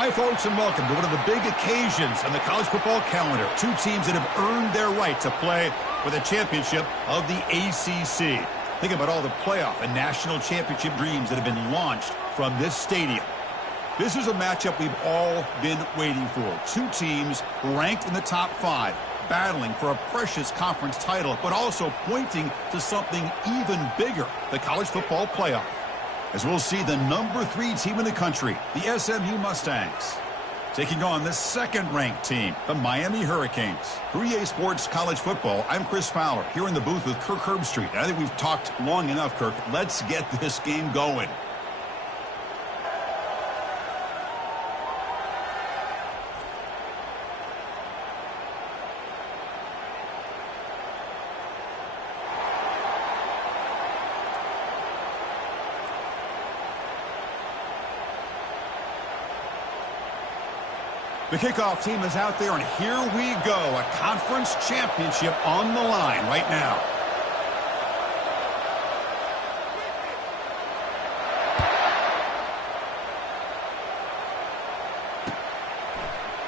Hi, folks, and welcome to one of the big occasions on the college football calendar. Two teams that have earned their right to play for the championship of the ACC. Think about all the playoff and national championship dreams that have been launched from this stadium. This is a matchup we've all been waiting for. Two teams ranked in the top 5, battling for a precious conference title, but also pointing to something even bigger, the college football playoff. As we'll see the number 3 team in the country, the SMU Mustangs, taking on the second-ranked team, the Miami Hurricanes. For EA Sports College Football, I'm Chris Fowler, here in the booth with Kirk Herbstreit. I think we've talked long enough, Kirk. Let's get this game going. The kickoff team is out there, and here we go. A conference championship on the line right now.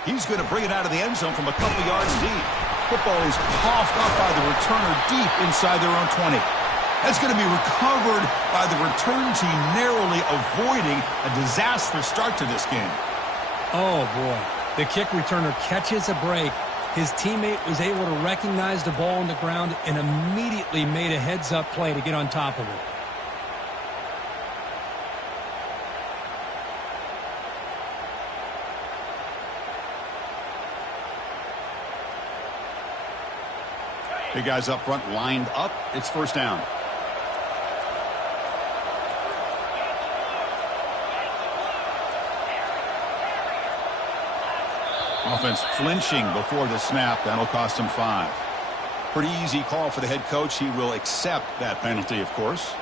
He's going to bring it out of the end zone from a couple yards deep. Football is coughed up by the returner deep inside their own 20. That's going to be recovered by the return team, narrowly avoiding a disastrous start to this game. Oh, boy. The kick returner catches a break. His teammate was able to recognize the ball on the ground and immediately made a heads-up play to get on top of it. Big guys up front lined up. It's first down. Offense flinching before the snap. That'll cost him 5. Pretty easy call for the head coach. He will accept that penalty, of course.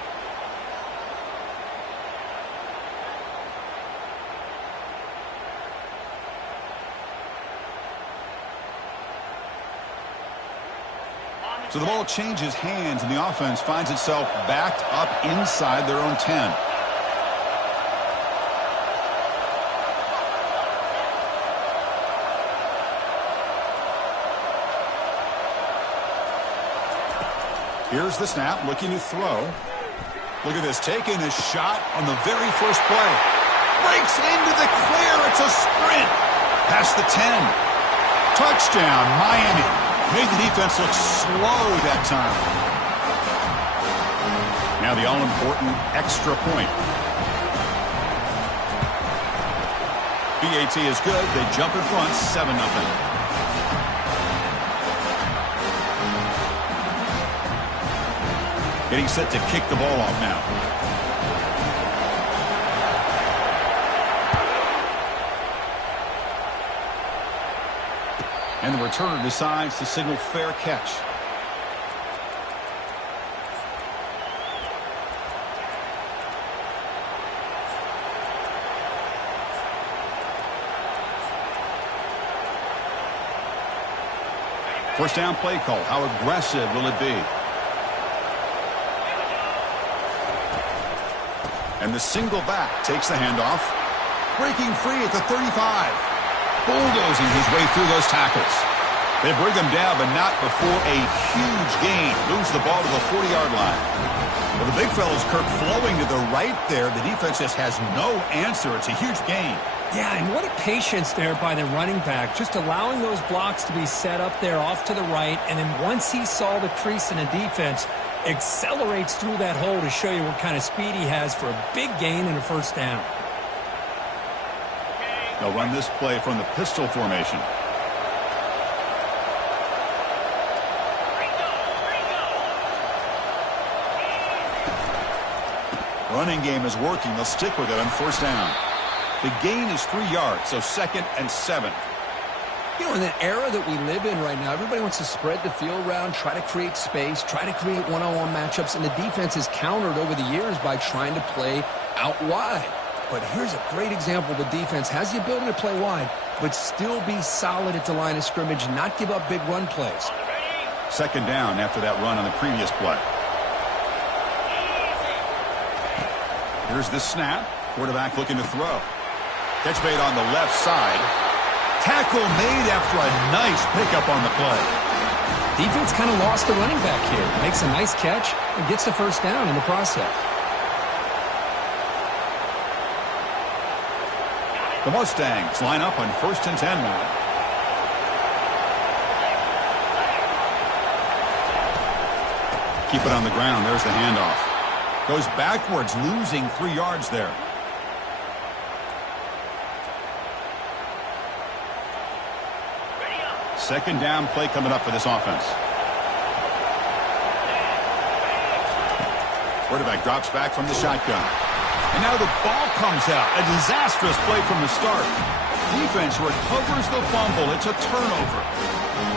So the ball changes hands, and the offense finds itself backed up inside their own 10. Here's the snap, looking to throw. Look at this, taking a shot on the very first play. Breaks into the clear, it's a sprint. Past the 10. Touchdown, Miami. Made the defense look slow that time. Now the all-important extra point. BAT is good, they jump in front, 7-0. Getting set to kick the ball off now. And the returner decides to signal fair catch. First down play call. How aggressive will it be? And the single back takes the handoff. Breaking free at the 35. Bulldozing his way through those tackles. They bring him down, but not before a huge gain. Lose the ball to the 40-yard line. Well, the big fella's, Kirk, flowing to the right there. The defense just has no answer. It's a huge gain. Yeah, and what a patience there by the running back. Just allowing those blocks to be set up there off to the right. And then once he saw the crease in the defense, accelerates through that hole to show you what kind of speed he has for a big gain and a first down. They'll run this play from the pistol formation. Running game is working. They'll stick with it on first down. The gain is 3 yards, so 2nd and 7. You know, in the era that we live in right now, everybody wants to spread the field around, try to create space, try to create one-on-one matchups, and the defense has countered over the years by trying to play out wide. But here's a great example. The defense has the ability to play wide, but still be solid at the line of scrimmage, not give up big run plays. 2nd down after that run on the previous play. Here's the snap. Quarterback looking to throw. Catch made on the left side. Tackle made after a nice pickup on the play. Defense kind of lost the running back here. Makes a nice catch and gets the first down in the process. The Mustangs line up on 1st and 10 now. Keep it on the ground. There's the handoff. Goes backwards, losing 3 yards there. Second down play coming up for this offense. Quarterback drops back from the shotgun. And now the ball comes out. A disastrous play from the start. Defense recovers the fumble. It's a turnover.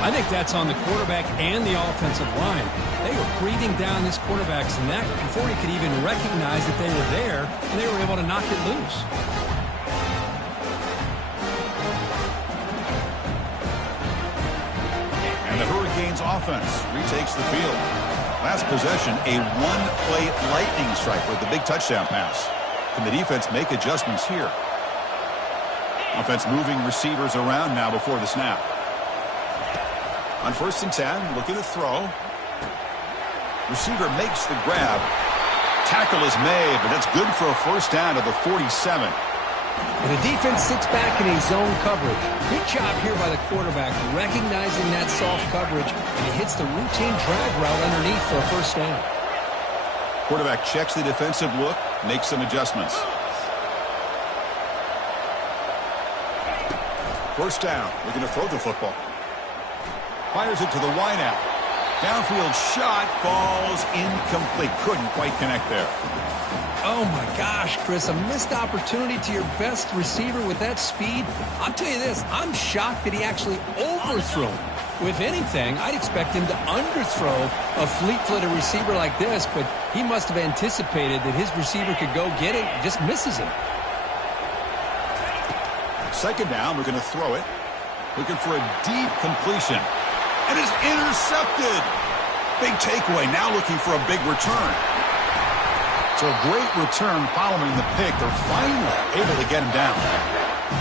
I think that's on the quarterback and the offensive line. They were breathing down this quarterback's neck before he could even recognize that they were there, and they were able to knock it loose. And the Hurricanes offense retakes the field. Last possession, a one-play lightning strike with the big touchdown pass. Can the defense make adjustments here? Offense moving receivers around now before the snap. On 1st and 10, looking to throw. Receiver makes the grab. Tackle is made, but that's good for a first down to the 47. And the defense sits back in a zone coverage. Good job here by the quarterback, recognizing that soft coverage, and he hits the routine drag route underneath for a first down. Quarterback checks the defensive look, makes some adjustments. First down, we're going to throw the football. Fires it to the wideout. Downfield shot falls incomplete. Couldn't quite connect there. Oh, my gosh, Chris, a missed opportunity to your best receiver with that speed. I'll tell you this, I'm shocked that he actually overthrew him. If anything, I'd expect him to underthrow a fleet-footed receiver like this, but he must have anticipated that his receiver could go get it and just misses him. Second down, we're going to throw it. Looking for a deep completion. And it's intercepted. Big takeaway, now looking for a big return. So a great return following the pick. They're finally able to get him down.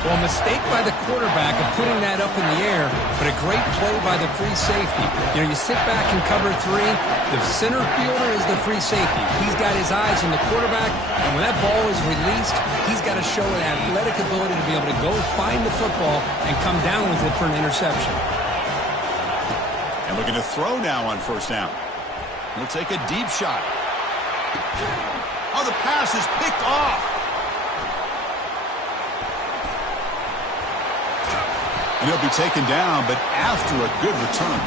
Well, a mistake by the quarterback of putting that up in the air, but a great play by the free safety. You know, you sit back and cover 3. The center fielder is the free safety. He's got his eyes on the quarterback, and when that ball is released, he's got to show an athletic ability to be able to go find the football and come down with it for an interception. And looking to throw now on first down. He'll take a deep shot. Oh, the pass is picked off. And he'll be taken down, but after a good return.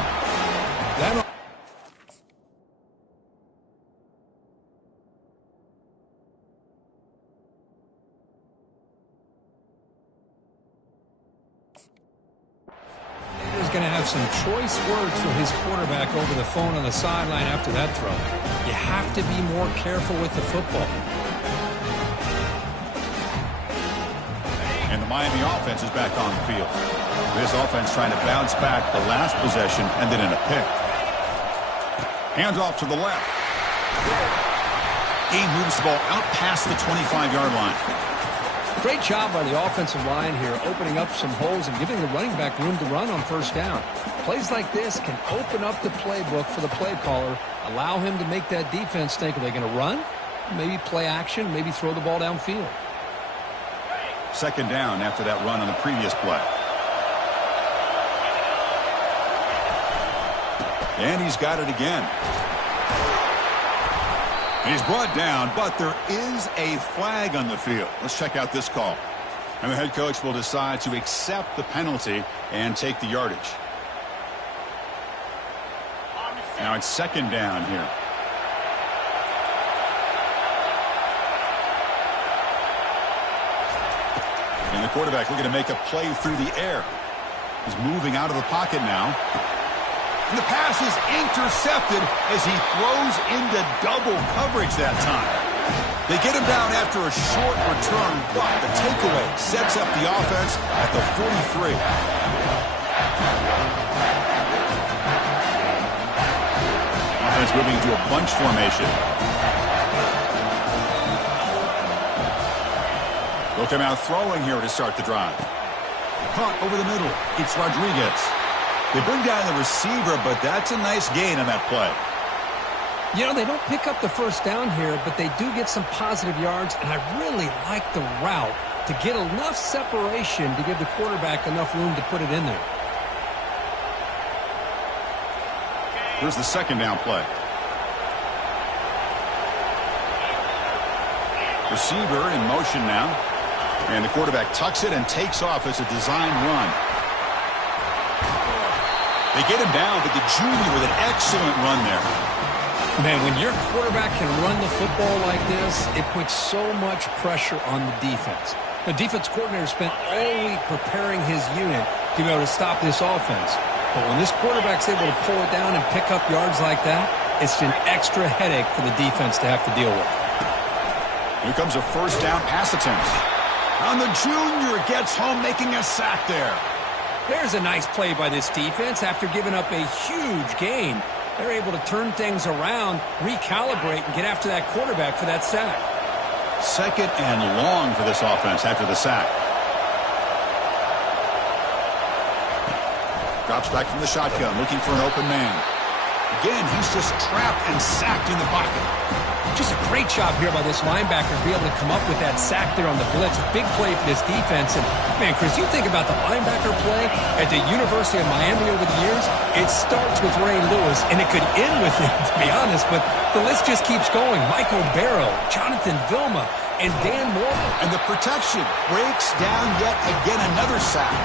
He's going to have some choice words from his quarterback over the phone on the sideline after that throw. You have to be more careful with the football. And the Miami offense is back on the field. This offense trying to bounce back the last possession and then in a pick. Hands off to the left. Game moves the ball out past the 25-yard line. Great job by the offensive line here, opening up some holes and giving the running back room to run on first down. Plays like this can open up the playbook for the play caller, allow him to make that defense think, are they going to run? Maybe play action, maybe throw the ball downfield. Second down after that run on the previous play. And he's got it again. He's brought down, but there is a flag on the field. Let's check out this call. And the head coach will decide to accept the penalty and take the yardage. Now it's second down here. And the quarterback looking to make a play through the air. He's moving out of the pocket now. And the pass is intercepted as he throws into double coverage that time. They get him down after a short return, but the takeaway sets up the offense at the 43. Offense moving into a bunch formation. They'll come out throwing here to start the drive. Caught over the middle. It's Rodriguez. They bring down the receiver, but that's a nice gain on that play. You know, they don't pick up the first down here, but they do get some positive yards, and I really like the route to get enough separation to give the quarterback enough room to put it in there. Here's the second down play. Receiver in motion now. And the quarterback tucks it and takes off as a design run. They get him down, but the junior with an excellent run there. Man, when your quarterback can run the football like this, it puts so much pressure on the defense. The defense coordinator spent all week preparing his unit to be able to stop this offense. But when this quarterback's able to pull it down and pick up yards like that, it's an extra headache for the defense to have to deal with. Here comes a first down pass attempt. And the junior gets home, making a sack there. There's a nice play by this defense after giving up a huge gain. They're able to turn things around, recalibrate, and get after that quarterback for that sack. Second and long for this offense after the sack. Drops back from the shotgun, looking for an open man. Again, he's just trapped and sacked in the pocket. Just a great job here by this linebacker to be able to come up with that sack there on the blitz. Big play for this defense. And, man, Chris, you think about the linebacker play at the University of Miami over the years, it starts with Ray Lewis, and it could end with him, to be honest. But the list just keeps going. Michael Barrow, Jonathan Vilma, and Dan Moore. And the protection breaks down yet again another sack.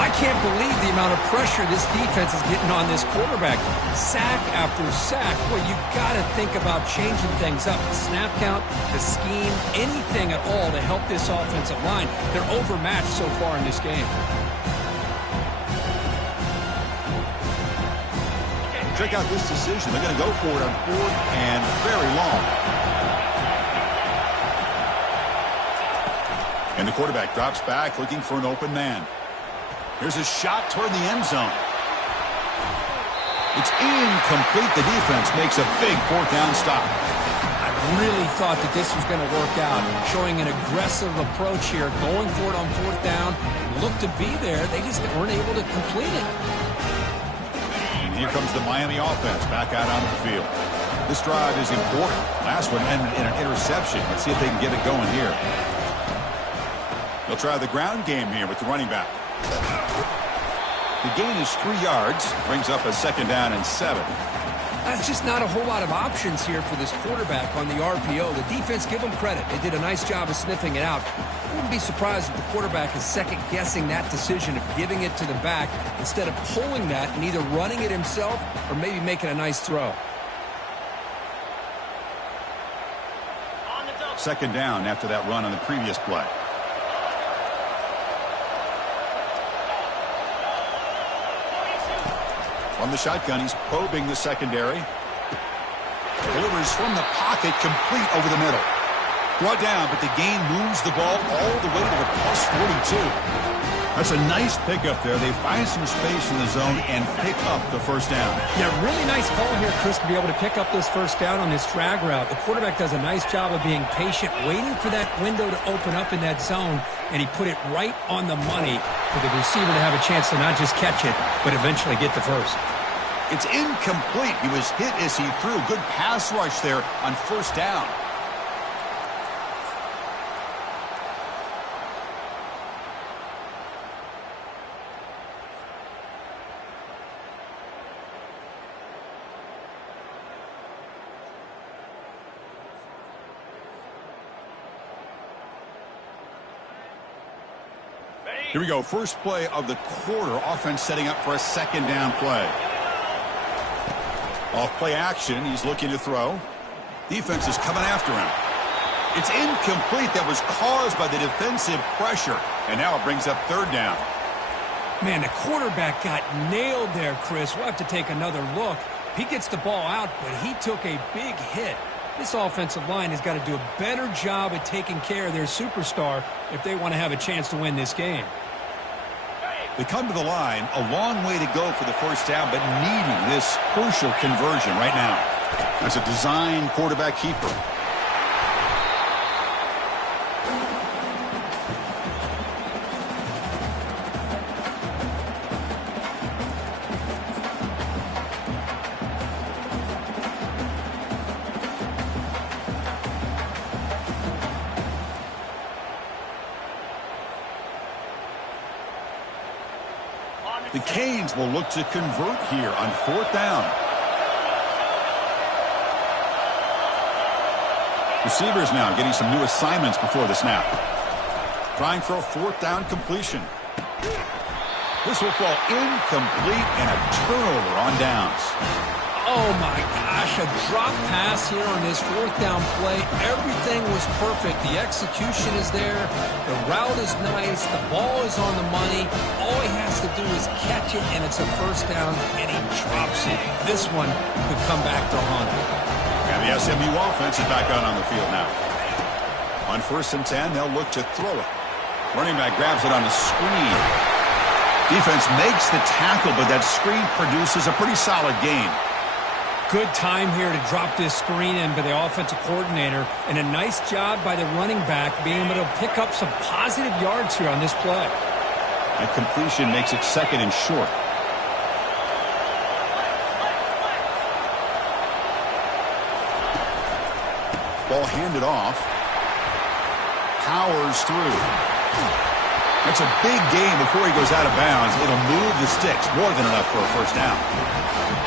I can't believe the amount of pressure this defense is getting on this quarterback. Sack after sack. Well, you got to think about changing things up. The snap count, the scheme, anything at all to help this offensive line. They're overmatched so far in this game. Check out this decision. They're going to go for it on fourth and very long. And the quarterback drops back, looking for an open man. Here's a shot toward the end zone. It's incomplete. The defense makes a big fourth down stop. I really thought that this was going to work out, showing an aggressive approach here, going for it on fourth down. Looked to be there. They just weren't able to complete it. And here comes the Miami offense back out onto the field. This drive is important. Last one ended in an interception. Let's see if they can get it going here. They'll try the ground game here with the running back. The gain is 3 yards, brings up a second down and 7. That's just not a whole lot of options here for this quarterback on the RPO. The defense, give them credit. They did a nice job of sniffing it out. I wouldn't be surprised if the quarterback is second-guessing that decision of giving it to the back instead of pulling that and either running it himself or maybe making a nice throw. Second down after that run on the previous play. From the shotgun, he's probing the secondary. Delivers from the pocket, complete over the middle. Brought down, but the gain moves the ball all the way to the plus 42. That's a nice pickup there. They find some space in the zone and pick up the first down. Yeah, really nice call here, Chris, to be able to pick up this first down on this drag route. The quarterback does a nice job of being patient, waiting for that window to open up in that zone, and he put it right on the money for the receiver to have a chance to not just catch it, but eventually get the first. It's incomplete. He was hit as he threw. Good pass rush there on first down. Here we go. First play of the quarter. Offense setting up for a second down play. Off play action. He's looking to throw. Defense is coming after him. It's incomplete. That was caused by the defensive pressure. And now it brings up third down. Man, the quarterback got nailed there, Chris. We'll have to take another look. He gets the ball out, but he took a big hit. This offensive line has got to do a better job at taking care of their superstar if they want to have a chance to win this game. They come to the line, a long way to go for the first down, but needing this crucial conversion right now. That's a design quarterback keeper. The Canes will look to convert here on 4th down. Receivers now getting some new assignments before the snap. Trying for a 4th down completion. This will fall incomplete and a turnover on downs. Oh, my gosh, a drop pass here on this 4th down play. Everything was perfect. The execution is there. The route is nice. The ball is on the money. All he has to do is catch it, and it's a 1st down, and he drops it. This one could come back to haunt him. And the SMU offense is back out on the field now. On 1st and 10, they'll look to throw it. Running back grabs it on a screen. Defense makes the tackle, but that screen produces a pretty solid gain. Good time here to drop this screen in by the offensive coordinator, and a nice job by the running back being able to pick up some positive yards here on this play. That completion makes it 2nd and short. Ball handed off. Powers through. That's a big gain before he goes out of bounds. It'll move the sticks, more than enough for a 1st down.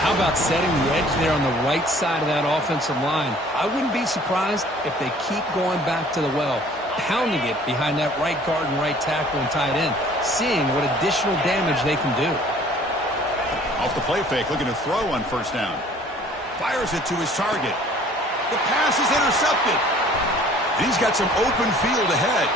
How about setting the edge there on the right side of that offensive line? I wouldn't be surprised if they keep going back to the well, pounding it behind that right guard and right tackle and tight end, seeing what additional damage they can do. Off the play fake, looking to throw on 1st down. Fires it to his target. The pass is intercepted. And he's got some open field ahead.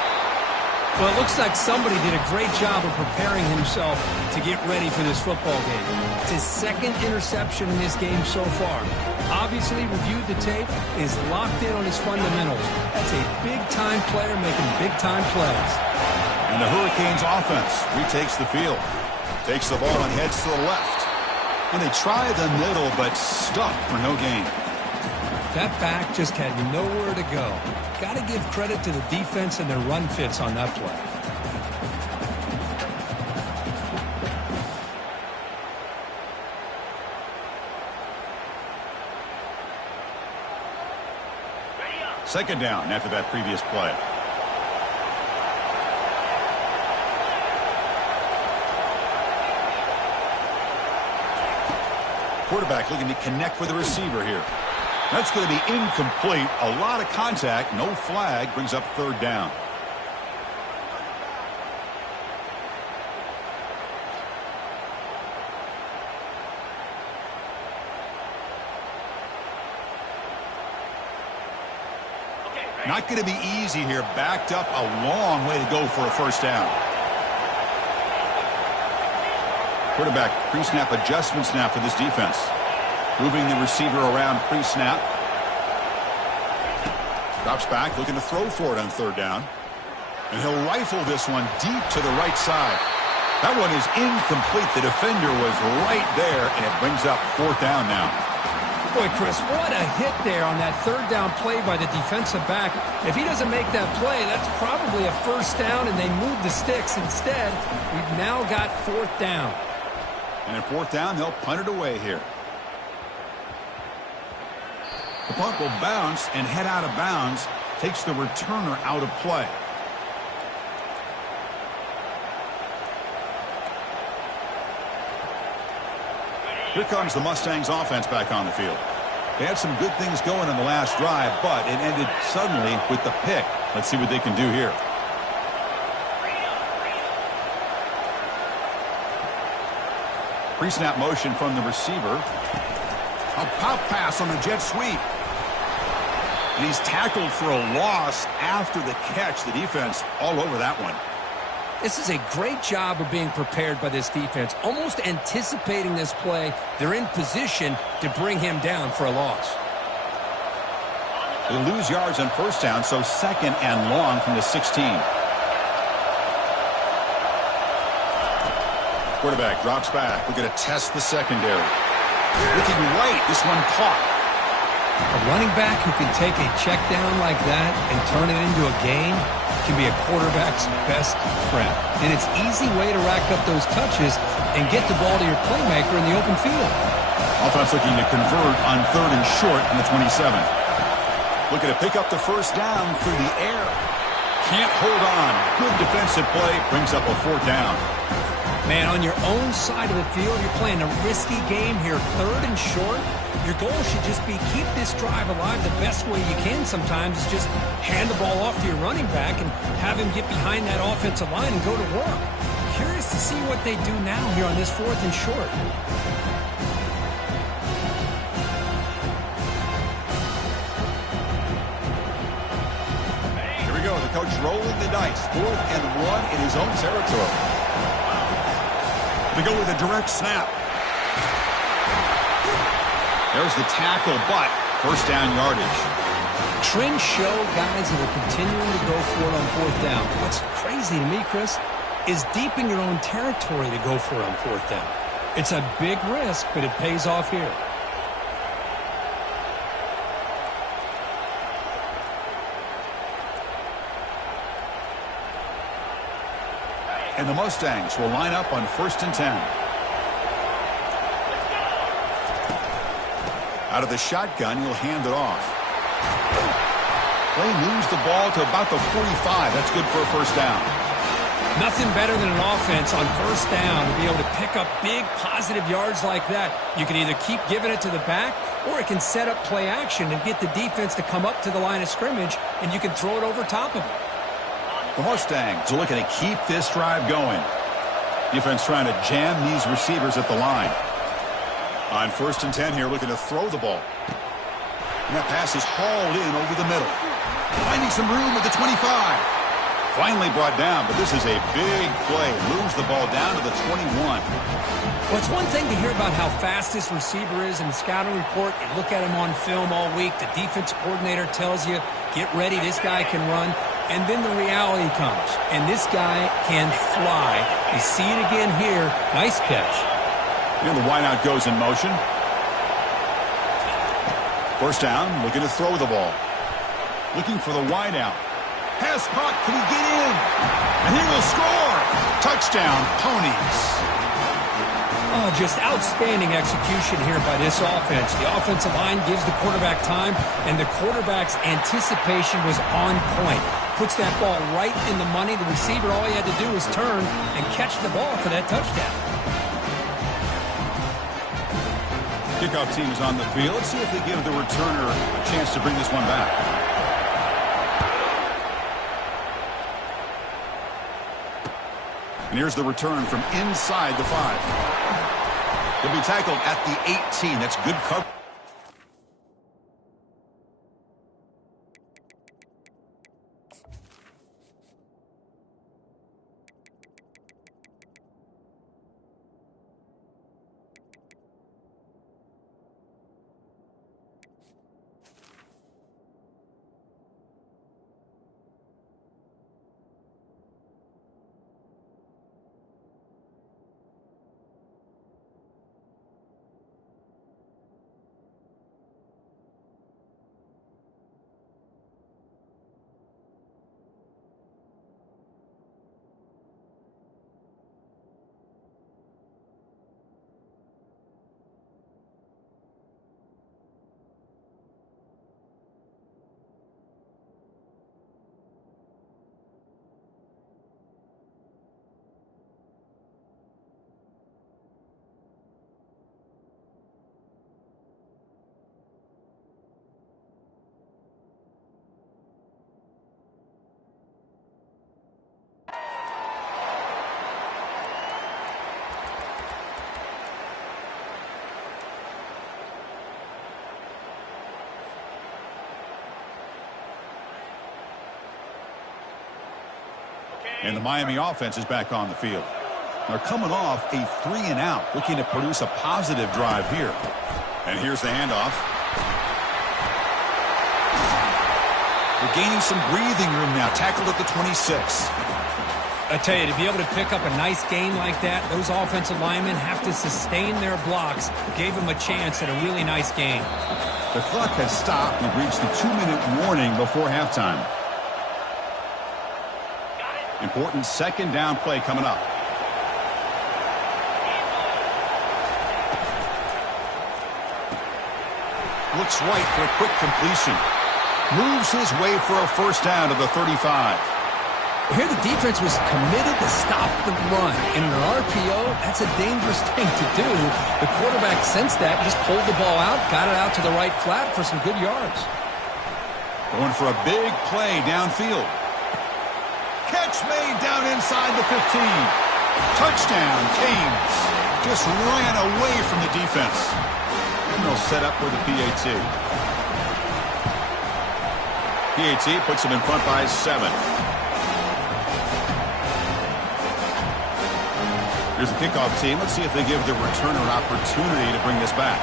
Well, it looks like somebody did a great job of preparing himself to get ready for this football game. It's his 2nd interception in this game so far. Obviously reviewed the tape, is locked in on his fundamentals. That's a big-time player making big-time plays. And the Hurricanes offense retakes the field. Takes the ball and heads to the left. And they try the middle, but stuck for no gain. That back just had nowhere to go. Got to give credit to the defense and their run fits on that play. Second down after that previous play. Quarterback looking to connect with the receiver here. That's going to be incomplete. A lot of contact. No flag. Brings up 3rd down. Not going to be easy here. Backed up a long way to go for a 1st down. Quarterback pre-snap adjustments now for this defense. Moving the receiver around pre-snap. Drops back, looking to throw for it on 3rd down. And he'll rifle this one deep to the right side. That one is incomplete. The defender was right there, and it brings up 4th down now. Boy, Chris, what a hit there on that 3rd down play by the defensive back. If he doesn't make that play, that's probably a 1st down, and they move the sticks. Instead, we've now got 4th down. And at 4th down, they'll punt it away here. The punt will bounce and head out of bounds. Takes the returner out of play. Here comes the Mustangs offense back on the field. They had some good things going in the last drive, but it ended suddenly with the pick. Let's see what they can do here. Pre-snap motion from the receiver. A pop pass on the jet sweep. And he's tackled for a loss after the catch. The defense all over that one. This is a great job of being prepared by this defense, almost anticipating this play. They're in position to bring him down for a loss. They lose yards on 1st down, so 2nd and long from the 16. Quarterback drops back. We're going to test the secondary. Looking right, this one caught. A running back who can take a check down like that and turn it into a gain can be a quarterback's best friend. And it's an easy way to rack up those touches and get the ball to your playmaker in the open field. Offense looking to convert on 3rd and short on the 27. Looking to pick up the 1st down through the air. Can't hold on. Good defensive play. Brings up a 4th down. Man, on your own side of the field, you're playing a risky game here, 3rd and short. Your goal should just be keep this drive alive the best way you can sometimes. Just hand the ball off to your running back and have him get behind that offensive line and go to work. Curious to see what they do now here on this 4th and short. Here we go. The coach rolling the dice. 4th and 1 in his own territory. We go with a direct snap. There's the tackle, but first down yardage. Trends show guys that are continuing to go for it on 4th down. What's crazy to me, Chris, is deep in your own territory to go for it on 4th down. It's a big risk, but it pays off here. And the Mustangs will line up on 1st and 10. Out of the shotgun, he'll hand it off. They lose the ball to about the 45. That's good for a first down. Nothing better than an offense on 1st down to be able to pick up big positive yards like that. You can either keep giving it to the back, or it can set up play action and get the defense to come up to the line of scrimmage, and you can throw it over top of it. The Mustangs are looking to keep this drive going. Defense trying to jam these receivers at the line. On 1st and 10 here, looking to throw the ball. And that pass is hauled in over the middle. Finding some room at the 25. Finally brought down, but this is a big play. Moves the ball down to the 21. Well, it's one thing to hear about how fast this receiver is in the scouting report. You look at him on film all week. The defense coordinator tells you, get ready, this guy can run. And then the reality comes, and this guy can fly. You see it again here. Nice catch. And the wideout goes in motion. First down, looking to throw the ball. Looking for the wideout. Pass caught. Can he get in? And he will score. Touchdown, Ponies. Oh, just outstanding execution here by this offense. The offensive line gives the quarterback time, and the quarterback's anticipation was on point. Puts that ball right in the money. The receiver, all he had to do was turn and catch the ball for that touchdown. Kickoff team is on the field. Let's see if they give the returner a chance to bring this one back. And here's the return from inside the 5. He'll be tackled at the 18. That's good coverage. And the Miami offense is back on the field. They're coming off a 3-and-out, looking to produce a positive drive here. And here's the handoff. They're gaining some breathing room now. Tackled at the 26. I tell you, to be able to pick up a nice gain like that, those offensive linemen have to sustain their blocks. Gave them a chance at a really nice gain. The clock has stopped. We've reached the 2-minute warning before halftime. Important second down play coming up. Looks right for a quick completion. Moves his way for a first down to the 35. Here the defense was committed to stop the run. In an RPO, that's a dangerous thing to do. The quarterback sensed that, just pulled the ball out, got it out to the right flat for some good yards. Going for a big play downfield. Catch made down inside the 15. Touchdown, Canes. Just ran away from the defense. And they'll set up for the PAT. PAT puts them in front by 7. Here's the kickoff team. Let's see if they give the returner an opportunity to bring this back.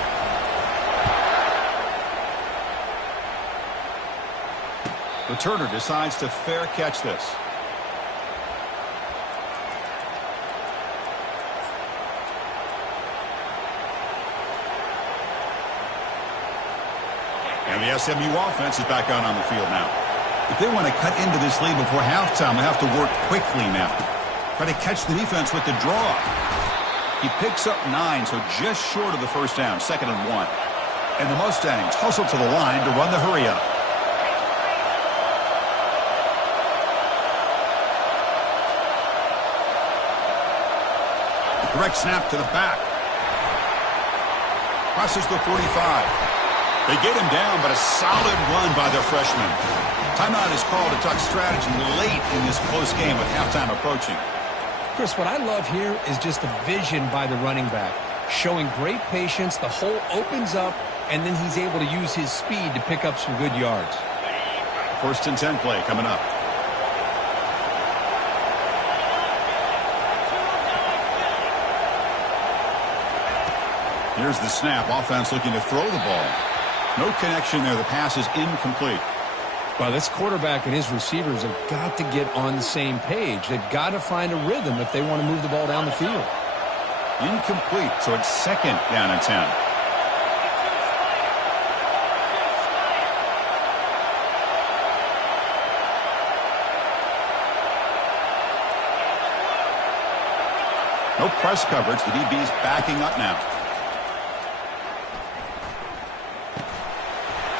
Returner decides to fair catch this. And the SMU offense is back out on the field now. If they want to cut into this lead before halftime, they have to work quickly now. Try to catch the defense with the draw. He picks up 9, so just short of the first down, 2nd and 1. And the Mustangs hustle to the line to run the hurry up. Direct snap to the back. Crosses the 45. They get him down, but a solid run by their freshman. Timeout is called to talk strategy late in this close game with halftime approaching. Chris, what I love here is just the vision by the running back. Showing great patience, the hole opens up, and then he's able to use his speed to pick up some good yards. 1st and 10 play coming up. Here's the snap. Offense looking to throw the ball. No connection there. The pass is incomplete. Well, this quarterback and his receivers have got to get on the same page. They've got to find a rhythm if they want to move the ball down the field. Incomplete, so it's 2nd down and 10. No press coverage. The DB's backing up now.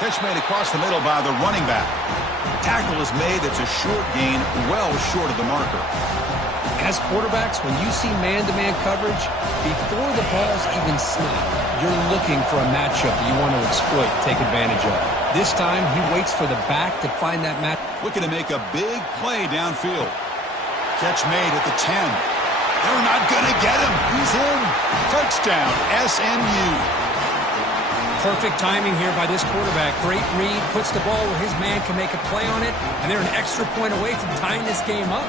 Catch made across the middle by the running back. Tackle is made. It's a short gain, well short of the marker. As quarterbacks, when you see man-to-man coverage, before the ball's even snapped, you're looking for a matchup that you want to exploit, take advantage of. This time, he waits for the back to find that match. Looking to make a big play downfield. Catch made at the 10. They're not going to get him. He's in. Touchdown, SMU. Perfect timing here by this quarterback. Great read, puts the ball where his man can make a play on it, and they're an extra point away from tying this game up.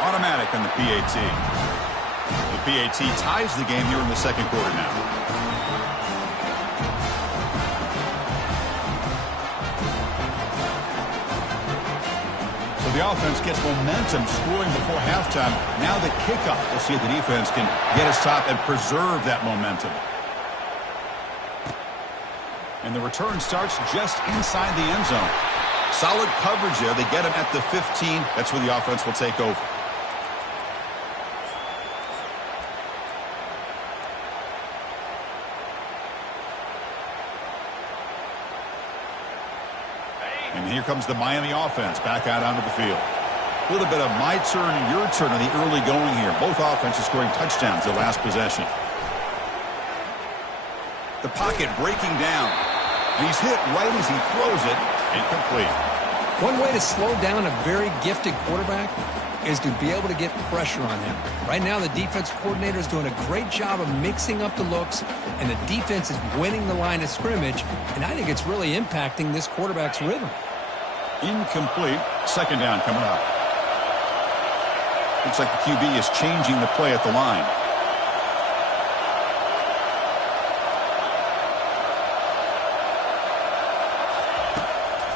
Automatic on the PAT. The PAT ties the game here in the 2nd quarter now. So the offense gets momentum scoring before halftime. Now the kickoff. We'll see if the defense can get a stop and preserve that momentum. And the return starts just inside the end zone. Solid coverage there. They get him at the 15. That's where the offense will take over. And here comes the Miami offense back out onto the field. A little bit of my turn, your turn in the early going here. Both offenses scoring touchdowns their last possession. The pocket breaking down. And he's hit right as he throws it. Incomplete. One way to slow down a very gifted quarterback is to be able to get pressure on him. Right now, the defense coordinator is doing a great job of mixing up the looks, and the defense is winning the line of scrimmage, and I think it's really impacting this quarterback's rhythm. Incomplete. 2nd down coming up. Looks like the QB is changing the play at the line.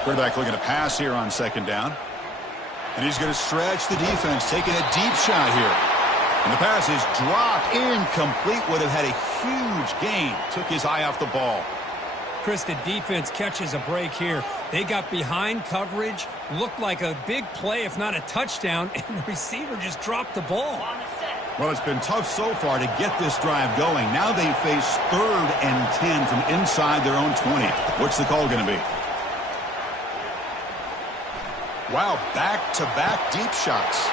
Quarterback looking to pass here on 2nd down. And he's going to stretch the defense, taking a deep shot here. And the pass is dropped. Incomplete. Would have had a huge gain. Took his eye off the ball. Chris, the defense catches a break here. They got behind coverage, looked like a big play, if not a touchdown, and the receiver just dropped the ball. Well, it's been tough so far to get this drive going. Now they face 3rd and 10 from inside their own 20. What's the call going to be? Wow, back-to-back deep shots.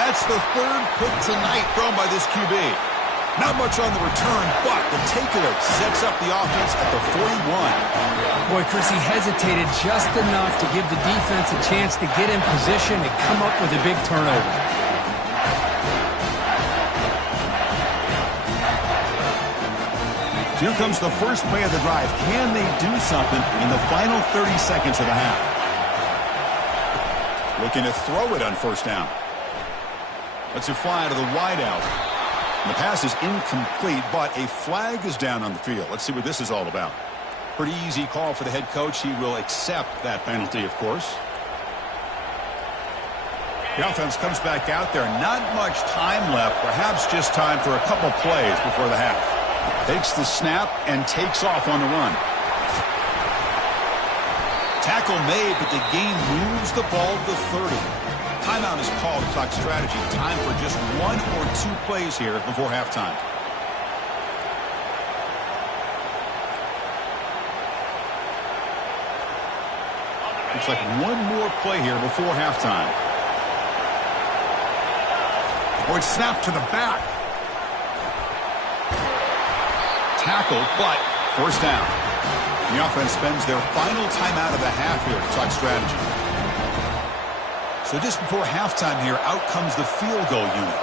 That's the third put tonight thrown by this QB. Not much on the return, but the takeaway sets up the offense at the 41. Boy, Chris, he hesitated just enough to give the defense a chance to get in position and come up with a big turnover. Here comes the first play of the drive. Can they do something in the final 30 seconds of the half? Looking to throw it on first down. Lets it fly to the wideout. The pass is incomplete, but a flag is down on the field. Let's see what this is all about. Pretty easy call for the head coach. He will accept that penalty, of course. The offense comes back out there. Not much time left. Perhaps just time for a couple plays before the half. Takes the snap and takes off on the run. Tackle made, but the game moves the ball to the 30. Timeout is called to talk strategy. Time for just 1 or 2 plays here before halftime. Looks like one more play here before halftime. Oh, it's snapped to the back. Tackle, but first down. The offense spends their final timeout of the half here to talk strategy. So just before halftime here, out comes the field goal unit.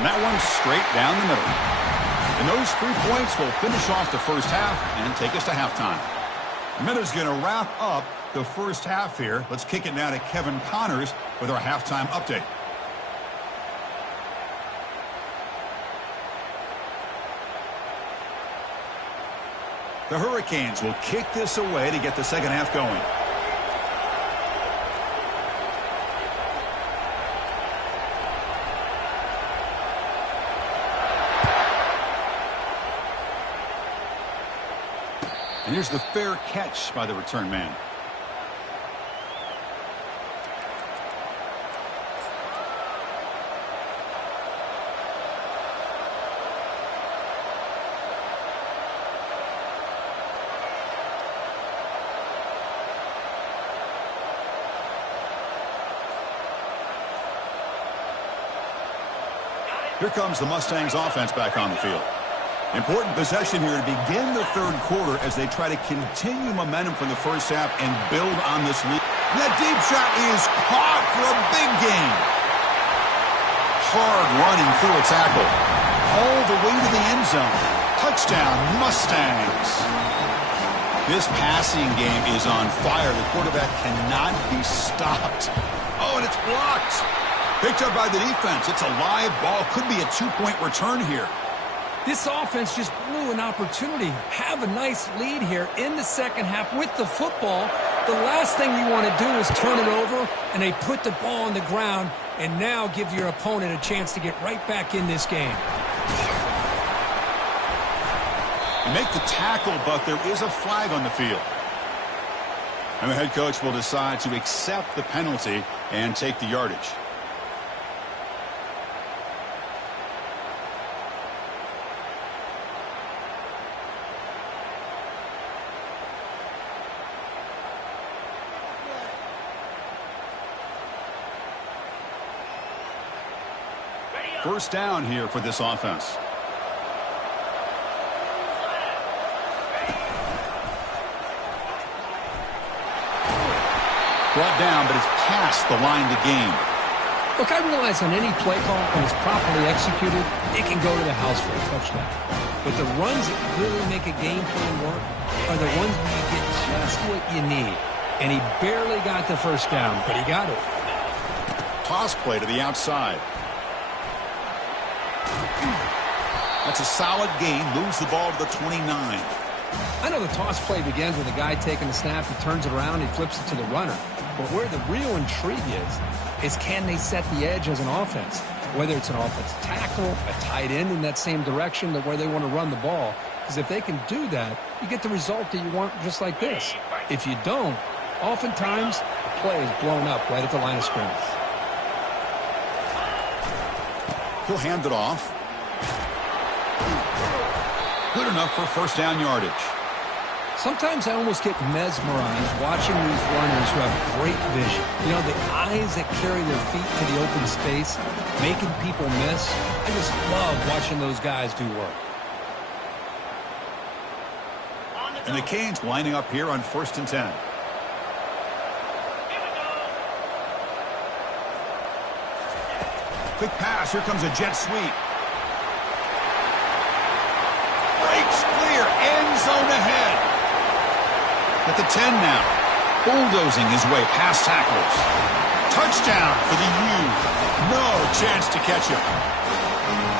And that one straight down the middle. And those 3 points will finish off the first half and take us to halftime. Minute's going to wrap up the first half here. Let's kick it now to Kevin Connors with our halftime update. The Hurricanes will kick this away to get the second half going. And here's the fair catch by the return man. Here comes the Mustangs offense back on the field. Important possession here to begin the third quarter as they try to continue momentum from the first half and build on this lead. And that deep shot is caught for a big gain. Hard running through a tackle. All the way to the end zone. Touchdown, Mustangs. This passing game is on fire. The quarterback cannot be stopped. Oh, and it's blocked. Picked up by the defense. It's a live ball. Could be a 2-point return here. This offense just blew an opportunity. Have a nice lead here in the second half with the football. The last thing you want to do is turn it over, and they put the ball on the ground and now give your opponent a chance to get right back in this game. They make the tackle, but there is a flag on the field. And the head coach will decide to accept the penalty and take the yardage. First down here for this offense. Brought down, but it's past the line to gain. Look, I realize on any play call, when it's properly executed, it can go to the house for a touchdown. But the runs that really make a game plan work are the ones where you get just what you need. And he barely got the first down, but he got it. Toss play to the outside. That's a solid gain. Moves the ball to the 29. I know the toss play begins with a guy taking the snap. He turns it around. He flips it to the runner. But where the real intrigue is can they set the edge as an offense? Whether it's an offensive tackle, a tight end in that same direction that where they want to run the ball. Because if they can do that, you get the result that you want just like this. If you don't, oftentimes the play is blown up right at the line of scrimmage. He'll hand it off. Good enough for first down yardage. Sometimes I almost get mesmerized watching these runners who have great vision. You know, the eyes that carry their feet to the open space, making people miss. I just love watching those guys do work. And the Canes lining up here on 1st and 10. Quick pass. Here comes a jet sweep. Breaks clear. End zone ahead. At the 10 now. Bulldozing his way past tacklers. Touchdown for the U. No chance to catch him.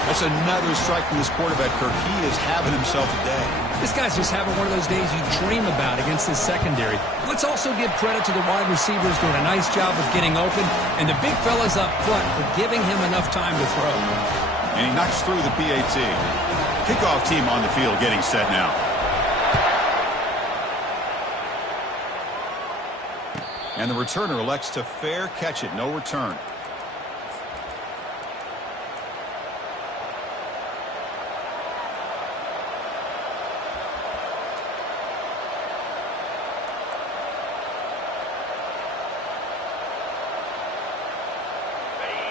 That's another strike from this quarterback, Kirk. He is having himself a day. This guy's just having one of those days you dream about against this secondary. Let's also give credit to the wide receivers doing a nice job of getting open, and the big fellas up front for giving him enough time to throw. And he knocks through the PAT. Kickoff team on the field getting set now. And the returner elects to fair catch it. No return.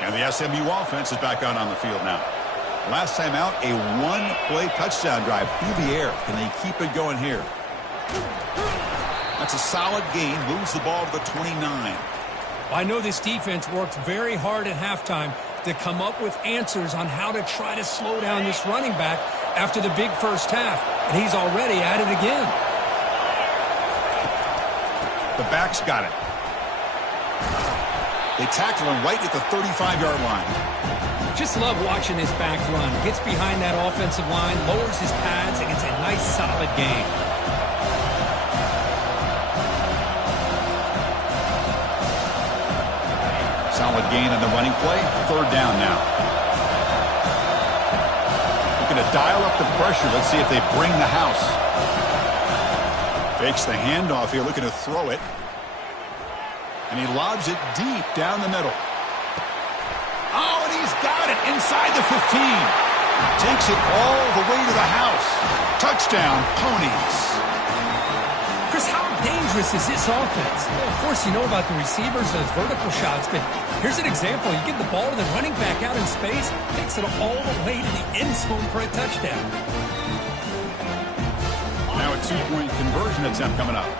And the SMU offense is back out on the field now. Last time out, a one-play touchdown drive through the air. Can they keep it going here? That's a solid gain. Moves the ball to the 29. I know this defense worked very hard at halftime to come up with answers on how to try to slow down this running back after the big first half. And he's already at it again. The back's got it. They tackle him right at the 35-yard line. Just love watching this back run. Gets behind that offensive line, lowers his pads, and gets a nice solid gain. Solid gain on the running play. 3rd down now. Looking to dial up the pressure. Let's see if they bring the house. Fakes the handoff here, looking to throw it. And he lobs it deep down the middle. Oh, and he's got it inside the 15. Takes it all the way to the house. Touchdown, Ponies. Chris, how dangerous is this offense? Well, of course, you know about the receivers, those vertical shots, but here's an example. You get the ball to the running back out in space, takes it all the way to the end zone for a touchdown. Now a 2-point conversion attempt coming up.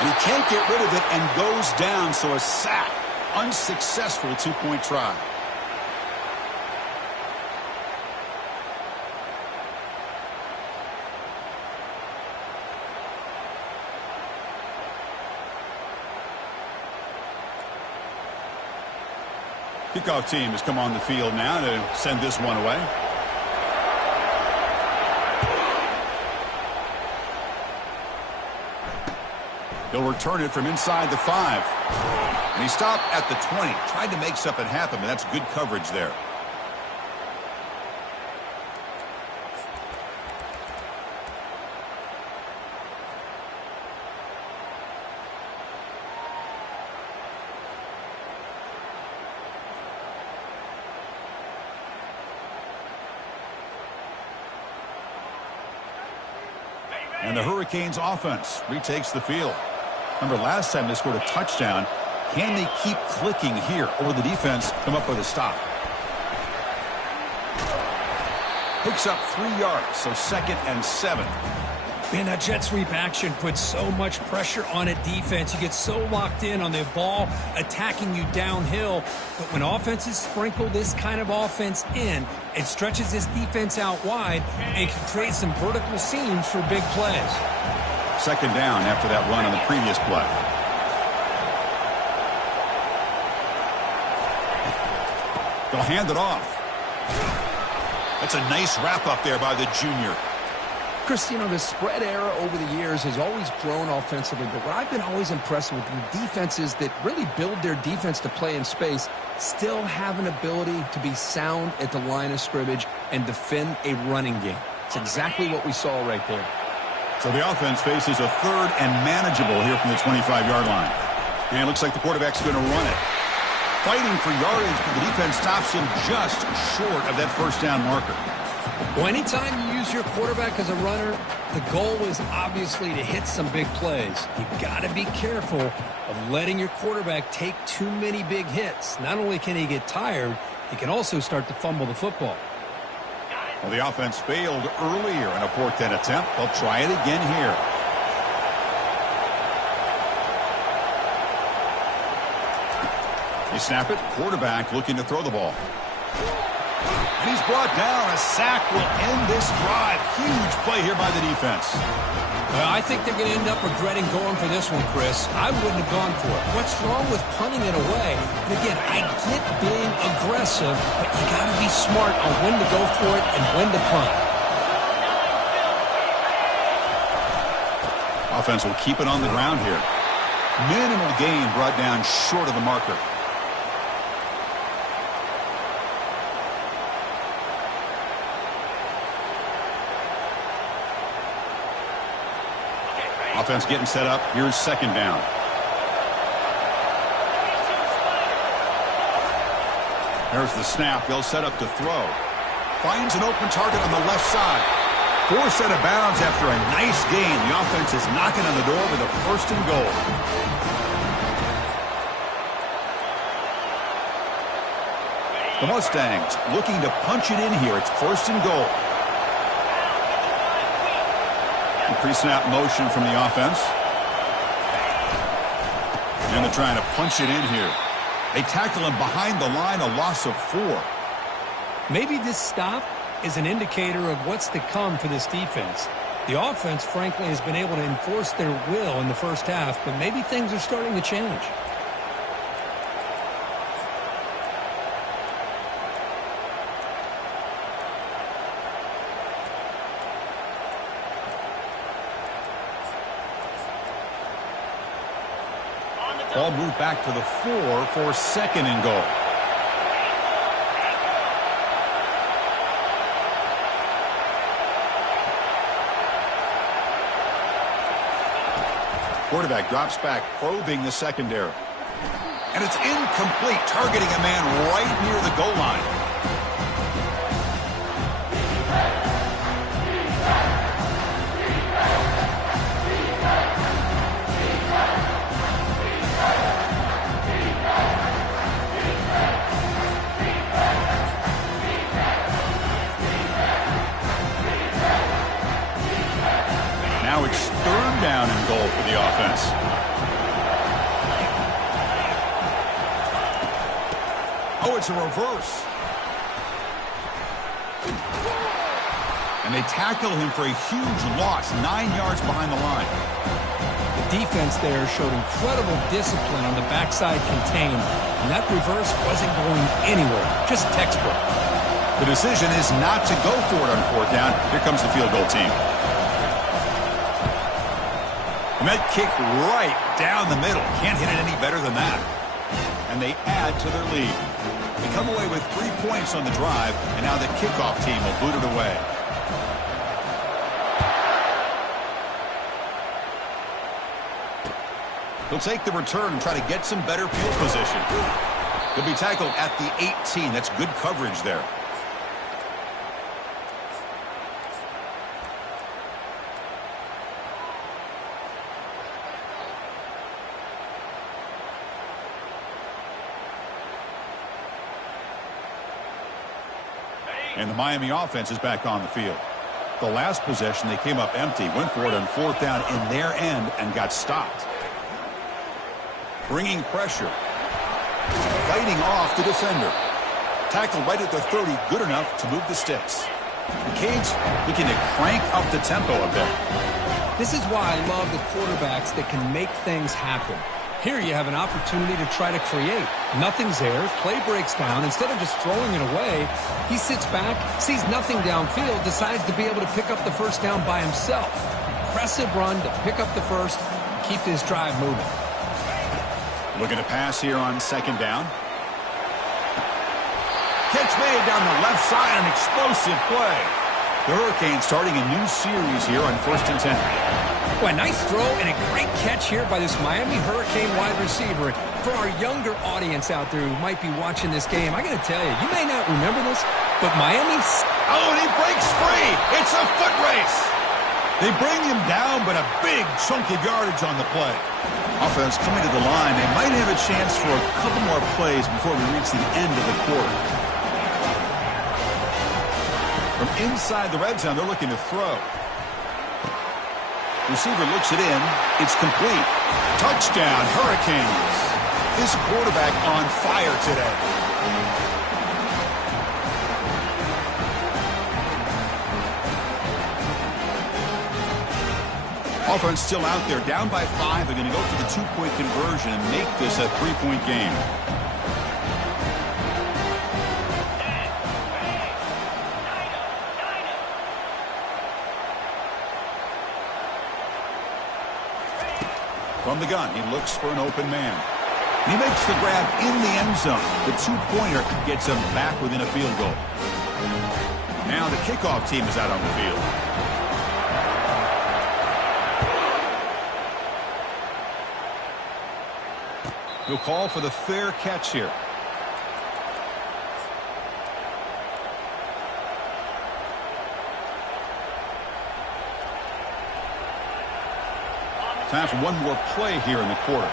And he can't get rid of it and goes down, so a sack. Unsuccessful 2-point try. Kickoff team has come on the field now to send this one away. He'll return it from inside the 5. And he stopped at the 20. Tried to make something happen, but that's good coverage there. And the Hurricanes offense retakes the field. Remember, last time they scored a touchdown. Can they keep clicking here, or the defense come up with a stop? Picks up 3 yards, so 2nd and 7. Man, that jet sweep action puts so much pressure on a defense. You get so locked in on the ball attacking you downhill. But when offenses sprinkle this kind of offense in, it stretches this defense out wide and can create some vertical seams for big plays. 2nd down after that run on the previous play. They'll hand it off. That's a nice wrap up there by the junior. Chris, you know, the spread era over the years has always grown offensively, but what I've been always impressed with the defenses that really build their defense to play in space still have an ability to be sound at the line of scrimmage and defend a running game. It's exactly what we saw right there. So the offense faces a 3rd and manageable here from the 25-yard line. And it looks like the quarterback's going to run it. Fighting for yardage, but the defense stops him just short of that first down marker. Well, anytime you use your quarterback as a runner, the goal is obviously to hit some big plays. You got to be careful of letting your quarterback take too many big hits. Not only can he get tired, he can also start to fumble the football. Well, the offense failed earlier in a 4th down attempt. They'll try it again here. They snap it. Quarterback looking to throw the ball. And he's brought down. A sack will end this drive. Huge play here by the defense. Well, I think they're going to end up regretting going for this one, Chris. I wouldn't have gone for it. What's wrong with punting it away? And again, I get being aggressive, but you got to be smart on when to go for it and when to punt. Offense will keep it on the ground here. Minimal gain brought down short of the marker. Offense getting set up. Here's 2nd down. There's the snap. They'll set up to throw. Finds an open target on the left side. Forced out of bounds after a nice gain. The offense is knocking on the door with a 1st and goal. The Mustangs looking to punch it in here. It's 1st and goal. Pre-snap motion from the offense. And they're trying to punch it in here. They tackle him behind the line, a loss of 4. Maybe this stop is an indicator of what's to come for this defense. The offense, frankly, has been able to enforce their will in the first half, but maybe things are starting to change. Ball moved back to the 4 for 2nd and goal. Quarterback drops back, probing the secondary. And it's incomplete, targeting a man right near the goal line. Now it's 3rd down and goal for the offense. Oh, it's a reverse. And they tackle him for a huge loss, 9 yards behind the line. The defense there showed incredible discipline on the backside contained, and that reverse wasn't going anywhere, just textbook. The decision is not to go for it on 4th down. Here comes the field goal team. And that kick right down the middle. Can't hit it any better than that. And they add to their lead. They come away with 3 points on the drive, and now the kickoff team will boot it away. He'll take the return and try to get some better field position. He'll be tackled at the 18. That's good coverage there. And the Miami offense is back on the field. The last possession, they came up empty, went for it on 4th down in their end and got stopped. Bringing pressure. Fighting off the defender. Tackled right at the 30, good enough to move the sticks. The Canes looking to crank up the tempo a bit. This is why I love the quarterbacks that can make things happen. Here you have an opportunity to try to create. Nothing's there. Play breaks down. Instead of just throwing it away, he sits back, sees nothing downfield, decides to be able to pick up the 1st down by himself. Impressive run to pick up the 1st, keep this drive moving. Looking to pass here on 2nd down. Catch made down the left side, an explosive play. The Hurricanes starting a new series here on 1st and 10. Well, a nice throw and a great catch here by this Miami Hurricane wide receiver. For our younger audience out there who might be watching this game, I got to tell you, you may not remember this, but Miami's... Oh, and he breaks free. It's a foot race. They bring him down, but a big chunk of yardage on the play. Offense coming to the line. They might have a chance for a couple more plays before we reach the end of the quarter. From inside the red zone, they're looking to throw. Receiver looks it in. It's complete. Touchdown, Hurricanes. This quarterback on fire today. Offense still out there, down by 5. They're going to go for the 2-point conversion and make this a 3-point game. From the gun, he looks for an open man. He makes the grab in the end zone. The 2-pointer gets him back within a field goal. Now the kickoff team is out on the field. He'll call for the fair catch here. Time for one more play here in the quarter.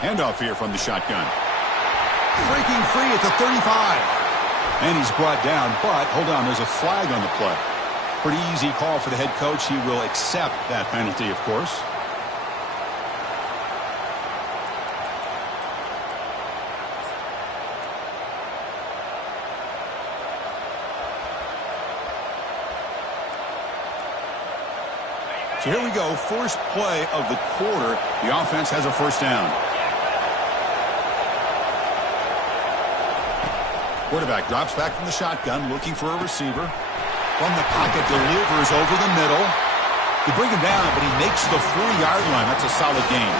Handoff here from the shotgun. Breaking free at the 35. And he's brought down, but hold on, there's a flag on the play. Pretty easy call for the head coach. He will accept that penalty, of course. So here we go, first play of the quarter. The offense has a first down. Quarterback drops back from the shotgun, looking for a receiver. From the pocket, delivers over the middle. They bring him down, but he makes the 4-yard line. That's a solid gain.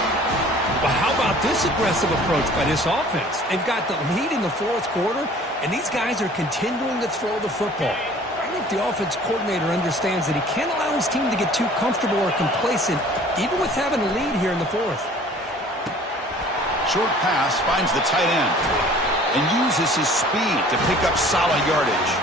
Well, how about this aggressive approach by this offense? They've got the lead in the fourth quarter, and these guys are continuing to throw the football. I think the offense coordinator understands that he can't allow his team to get too comfortable or complacent, even with having a lead here in the fourth. Short pass finds the tight end and uses his speed to pick up solid yardage.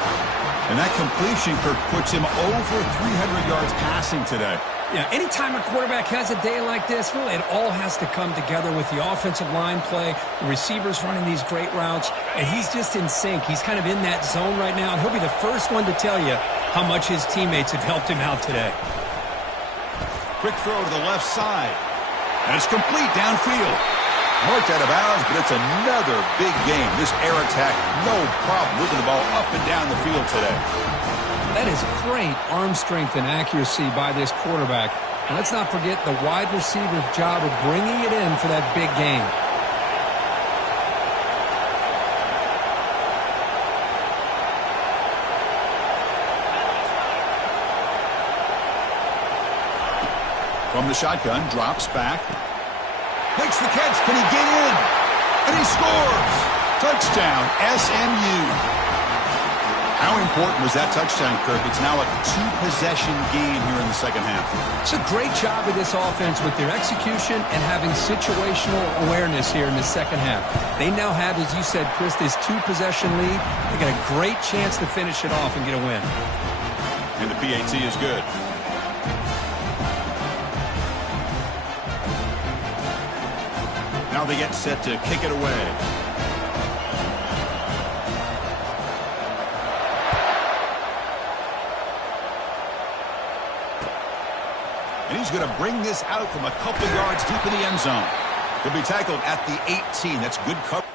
And that completion, Kirk, puts him over 300 yards passing today. Yeah, anytime a quarterback has a day like this, really it all has to come together with the offensive line play, the receivers running these great routes, and he's just in sync. He's kind of in that zone right now, and he'll be the first one to tell you how much his teammates have helped him out today. Quick throw to the left side. And it's complete downfield. Marked out of bounds, but it's another big game. This air attack, no problem moving the ball up and down the field today. That is great arm strength and accuracy by this quarterback. And let's not forget the wide receiver's job of bringing it in for that big game. From the shotgun, drops back. Makes the catch. Can he get in? And he scores. Touchdown, SMU. How important was that touchdown, Kirk? It's now a 2-possession game here in the second half. It's a great job of this offense with their execution and having situational awareness here in the second half. They now have, as you said, Chris, this 2-possession lead. They got a great chance to finish it off and get a win. And the PAT is good. Now they get set to kick it away. And he's going to bring this out from a couple yards deep in the end zone. He'll be tackled at the 18. That's good coverage.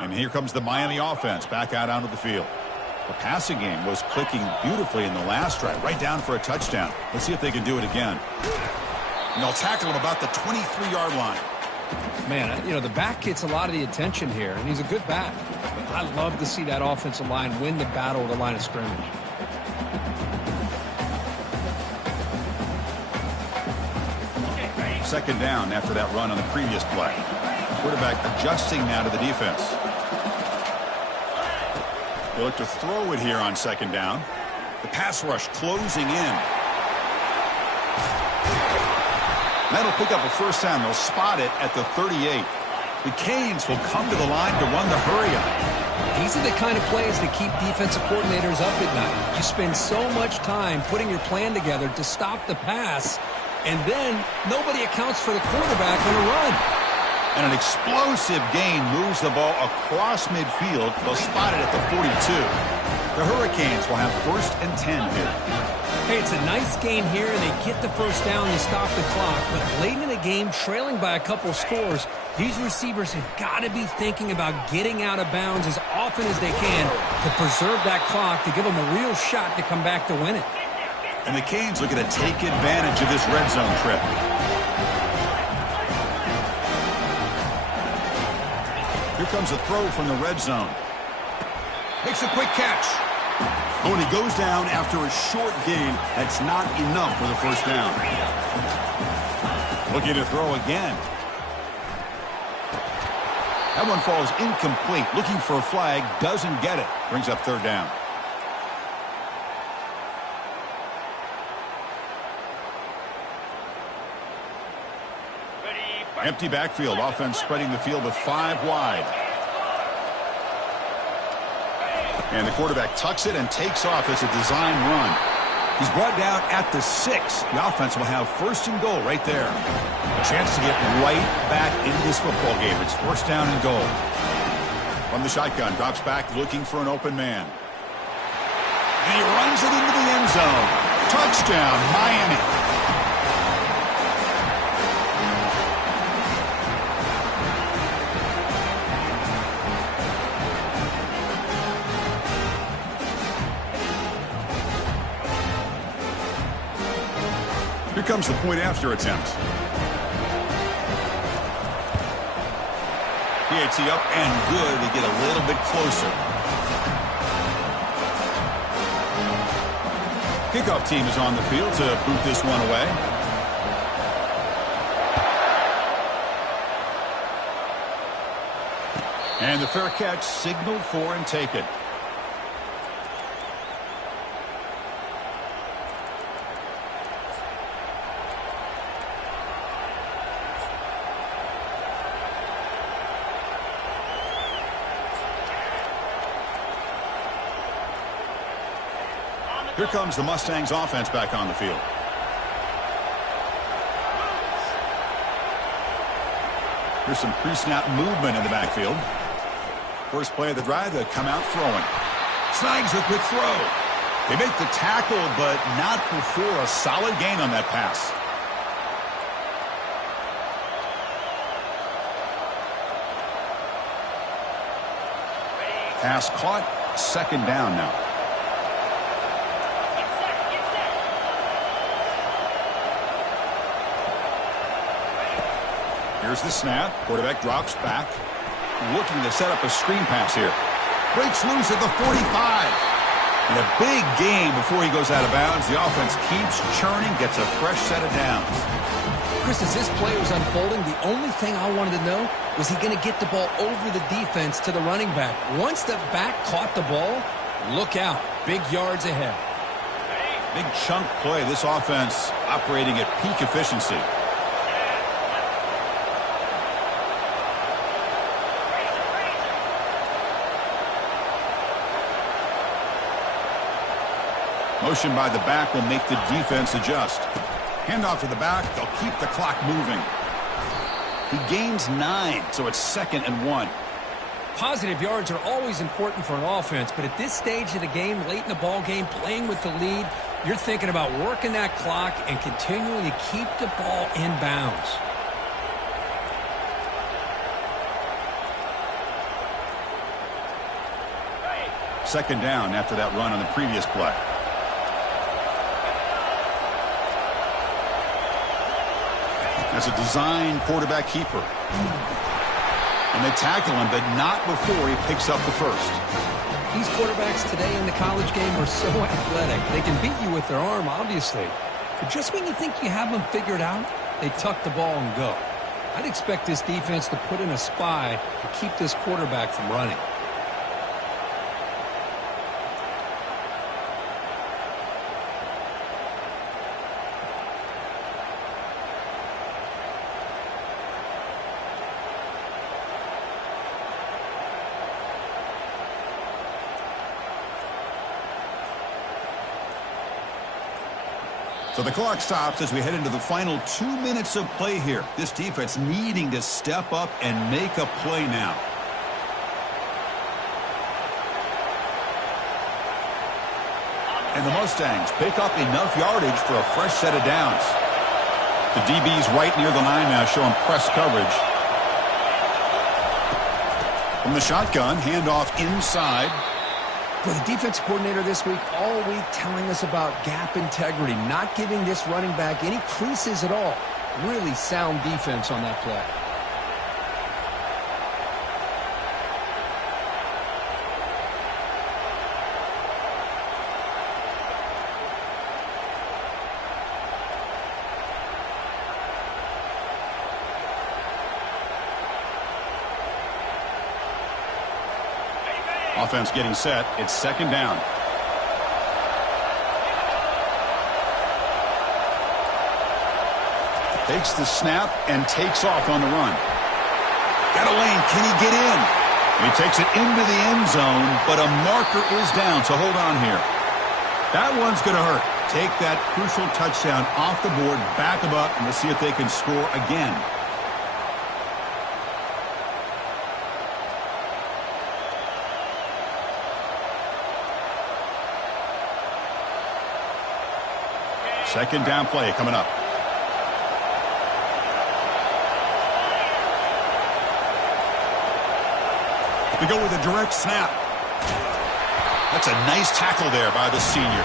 And here comes the Miami offense back out onto the field. The passing game was clicking beautifully in the last drive, right down for a touchdown. Let's see if they can do it again. And they'll tackle him about the 23-yard line. Man, you know, the back gets a lot of the attention here, and he's a good back. I love to see that offensive line win the battle at the line of scrimmage. Second down after that run on the previous play. Quarterback adjusting now to the defense. They look to throw it here on second down. The pass rush closing in. That'll pick up a first down. They'll spot it at the 38. The Canes will come to the line to run the hurry-up. These are the kind of plays that keep defensive coordinators up at night. You spend so much time putting your plan together to stop the pass, and then nobody accounts for the quarterback on a run. And an explosive gain moves the ball across midfield. They'll spot it at the 42. The Hurricanes will have 1st and 10 here. Hey, it's a nice gain here, and they get the first down to stop the clock. But late in the game, trailing by a couple scores, these receivers have got to be thinking about getting out of bounds as often as they can to preserve that clock, to give them a real shot to come back to win it. And the Canes looking to take advantage of this red zone trip. Here comes a throw from the red zone. Makes a quick catch. Oh, and he goes down after a short gain. That's not enough for the first down. Looking to throw again. That one falls incomplete. Looking for a flag. Doesn't get it. Brings up third down. Empty backfield. Offense spreading the field with 5 wide. And the quarterback tucks it and takes off as a design run. He's brought down at the 6. The offense will have 1st and goal right there. A chance to get right back into this football game. It's 1st down and goal. From the shotgun, drops back looking for an open man. And he runs it into the end zone. Touchdown, Miami. Here comes the point after attempt. PAT up and good. They get a little bit closer. Kickoff team is on the field to boot this one away. And the fair catch signaled for and taken. Here comes the Mustangs offense back on the field. Here's some pre-snap movement in the backfield. First play of the drive, they come out throwing. Snags a quick throw. They make the tackle, but not before a solid gain on that pass. Pass caught. 2nd down now. Here's the snap. Quarterback drops back. Looking to set up a screen pass here. Breaks loose at the 45. And a big gain before he goes out of bounds. The offense keeps churning, gets a fresh set of downs. Chris, as this play was unfolding, the only thing I wanted to know was he going to get the ball over the defense to the running back. Once the back caught the ball, look out. Big yards ahead. Big chunk play. This offense operating at peak efficiency. Motion by the back will make the defense adjust. Handoff to the back. They'll keep the clock moving. He gains 9, so it's 2nd and 1. Positive yards are always important for an offense, but at this stage of the game, late in the ball game, playing with the lead, you're thinking about working that clock and continuing to keep the ball in bounds. second down after that run on the previous play. That's a design quarterback keeper. And they tackle him, but not before he picks up the first. These quarterbacks today in the college game are so athletic. They can beat you with their arm, obviously. But just when you think you have them figured out, they tuck the ball and go. I'd expect this defense to put in a spy to keep this quarterback from running. So the clock stops as we head into the final 2 minutes of play here. This defense needing to step up and make a play now. And the Mustangs pick up enough yardage for a fresh set of downs. The DB's right near the line now, showing press coverage. From the shotgun, handoff inside. Well, the defense coordinator this week, all week telling us about gap integrity, not giving this running back any creases at all. Really sound defense on that play. Offense getting set. It's second down. Takes the snap and takes off on the run. Got a lane. Can he get in? He takes it into the end zone, but a marker is down, so hold on here. That one's going to hurt. Take that crucial touchdown off the board, back them up, and we'll see if they can score again. Second down play coming up. We go with a direct snap. That's a nice tackle there by the senior.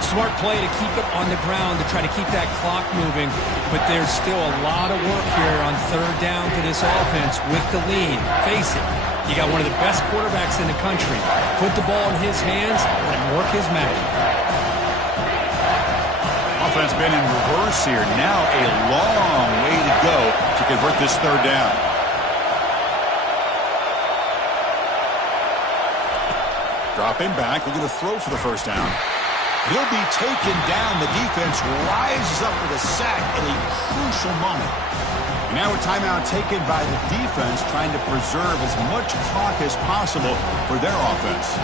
Smart play to keep it on the ground to try to keep that clock moving. But there's still a lot of work here on third down for this offense with the lead. Face it, you got one of the best quarterbacks in the country. Put the ball in his hands and work his magic. Offense been in reverse here. Now a long way to go to convert this third down. Dropping back, looking to throw for the first down. He'll be taken down. The defense rises up with a sack at a crucial moment. And now a timeout taken by the defense, trying to preserve as much clock as possible for their offense.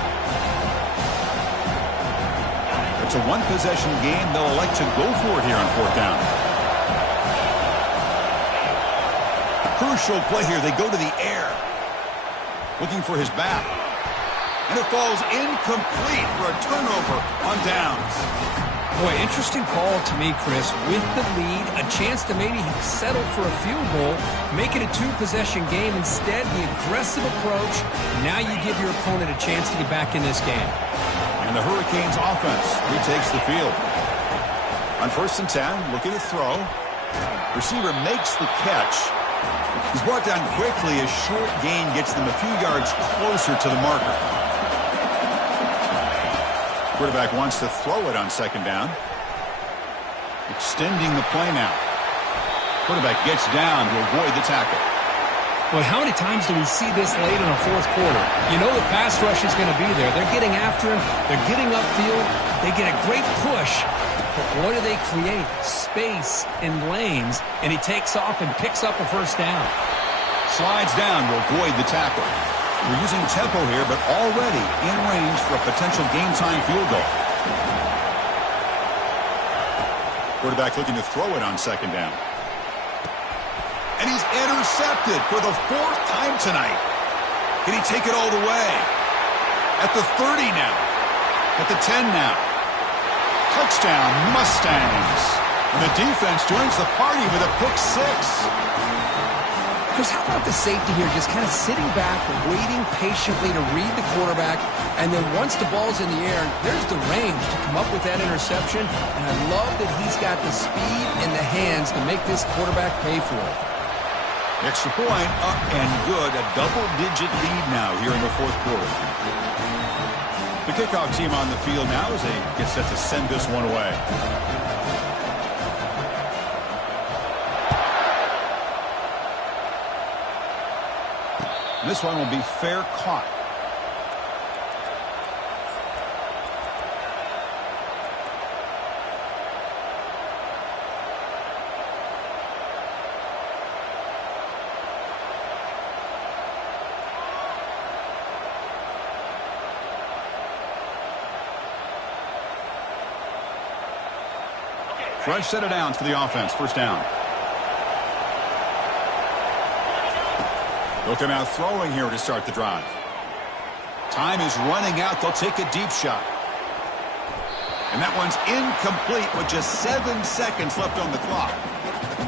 It's a one-possession game. They'll elect to go for it here on fourth down. A crucial play here. They go to the air, looking for his back. And it falls incomplete for a turnover on downs. Boy, interesting call to me, Chris. With the lead, a chance to maybe settle for a field goal, make it a two-possession game. Instead, the aggressive approach. Now you give your opponent a chance to get back in this game. And the Hurricanes offense retakes the field. On 1st and 10, looking to throw. Receiver makes the catch. He's brought down quickly. A short gain gets them a few yards closer to the marker. Quarterback wants to throw it on second down. Extending the play now. Quarterback gets down to avoid the tackle. Well, how many times do we see this late in the fourth quarter? You know the pass rush is going to be there. They're getting after him. They're getting upfield. They get a great push. But what do they create? Space and lanes. And he takes off and picks up a first down. Slides down to avoid the tackle. We're using tempo here, but already in range for a potential game-time field goal. Quarterback looking to throw it on second down. And he's intercepted for the 4th time tonight. Can he take it all the way? At the 30 now. At the 10 now. Touchdown, Mustangs. And the defense joins the party with a pick 6. Chris, how about the safety here just kind of sitting back, waiting patiently to read the quarterback, and then once the ball's in the air, there's the range to come up with that interception, and I love that he's got the speed in the hands to make this quarterback pay for it. Extra point, up and good. A double-digit lead now here in the fourth quarter. The kickoff team on the field now as they get set to send this one away. This one will be fair caught. Fresh set of downs for the offense. First down. They'll come out throwing here to start the drive. Time is running out. They'll take a deep shot. And that one's incomplete with just 7 seconds left on the clock.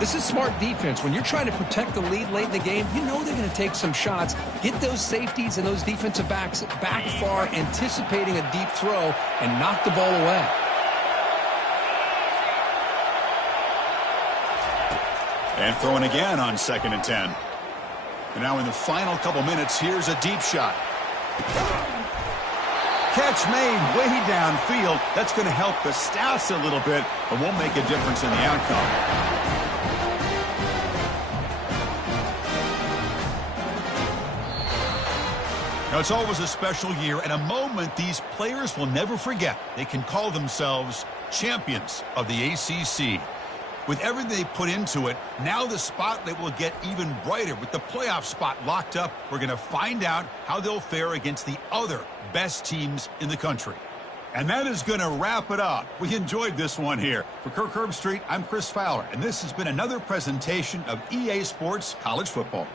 This is smart defense. When you're trying to protect the lead late in the game, you know they're going to take some shots. Get those safeties and those defensive backs back far, anticipating a deep throw, and knock the ball away. And throwing again on 2nd and 10. And now in the final couple minutes, here's a deep shot. Catch made way downfield. That's going to help the Stats a little bit, but won't make a difference in the outcome. Now, it's always a special year and a moment these players will never forget. They can call themselves champions of the ACC. With everything they put into it, now the spotlight will get even brighter. With the playoff spot locked up, we're going to find out how they'll fare against the other best teams in the country. And that is going to wrap it up. We enjoyed this one here. For Kirk Herbstreit, I'm Chris Fowler, and this has been another presentation of EA Sports College Football.